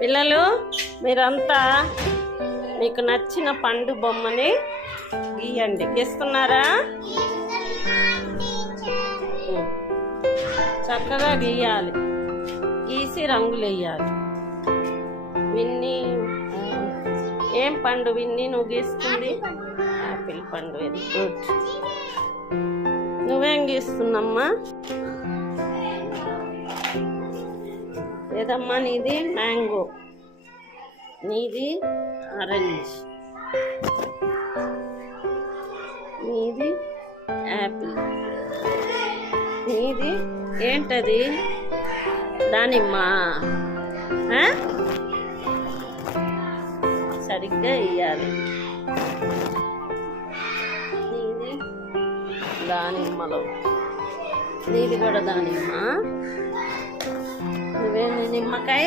పిల్లలు మీరంతా మీకు నచ్చిన పండు బొమ్మని గీయండి. గీస్తున్నారా? చక్కగా గీయాలి. గీసి రంగులు వేయాలి. విన్ని ఏం పండు విన్ని నువ్వు గీస్తుంది? యాపిల్ పండు. Very good. నువ్వేం గీస్తున్నామ్మా? ఏదమ్మా నీది? మ్యాంగో. నీది ఆరెంజ్. నీది యాపిల్. నీది ఏంటది? దానిమ్మ. సరిగ్గా వేయాలి. నీది దానిమ్మలో. నీది కూడా దానిమ్మ. నువ్వేమి నిమ్మకాయ?